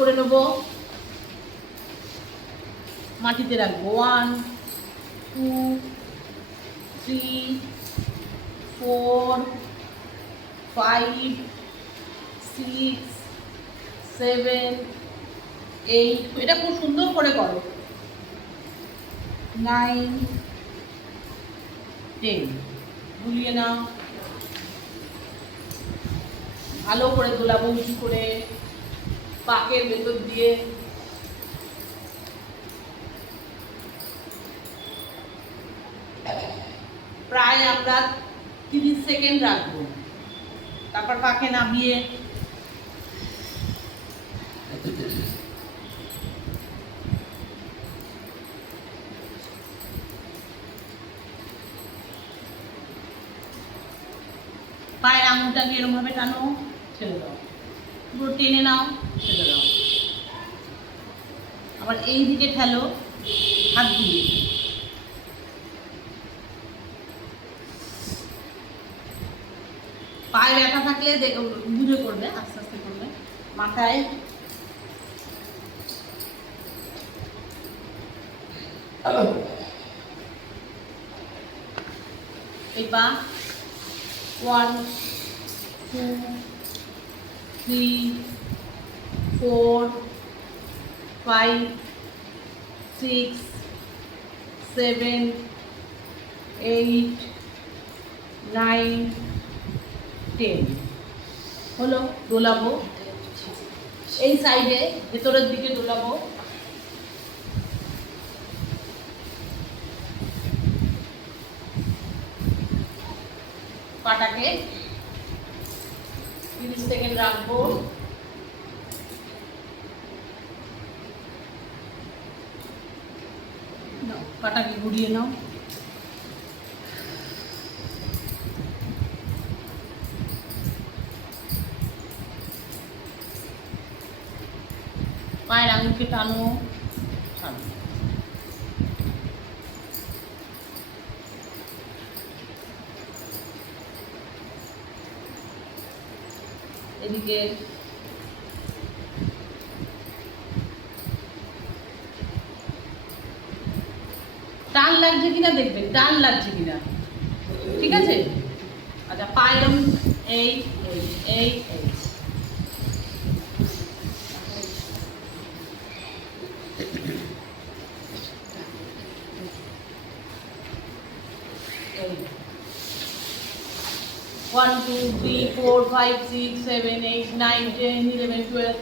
করে নেব, মাটিতে রাখবো। 1 2 3 4 5 6 7 8, এটা খুব সুন্দর করে করো। 9 10, গুলিয়ে নাও। ভালো করে দোলাবো উঁচু করে, পাকের ভেতর দিয়ে। প্রায় আমরা 30 সেকেন্ড রাখবো, তারপর পাকে নামিয়ে পায়ের আঙুলটাকে এরকম ভাবে টানো, ছেড়ে দাও, পুরো টেনে নাও, ছেড়ে দাও। আবার এই দিকে ঠেলো হাত দিয়ে। পায়ে ব্যথা থাকলে বুঝে করবে, আস্তে আস্তে করবে। মাথায় এই পা 1 2 3 4 5 6 7 8 9 10 হলো। দোলাবো এই সাইডে, ভেতরের দিকে দোলাবো। পাটাকে 30 সেকেন্ড রাখবো। পাটাকে ঘুরিয়ে নাও। পায়ের আঙুলকে টানো, ছাড়ো। এদিকে টান লাগছে কিনা দেখবেন, টান লাগছে কিনা, ঠিক আছে? আচ্ছা, পায়ের এই এই এই এই 1 2 3 4 5 6 7 8 9 10 11 12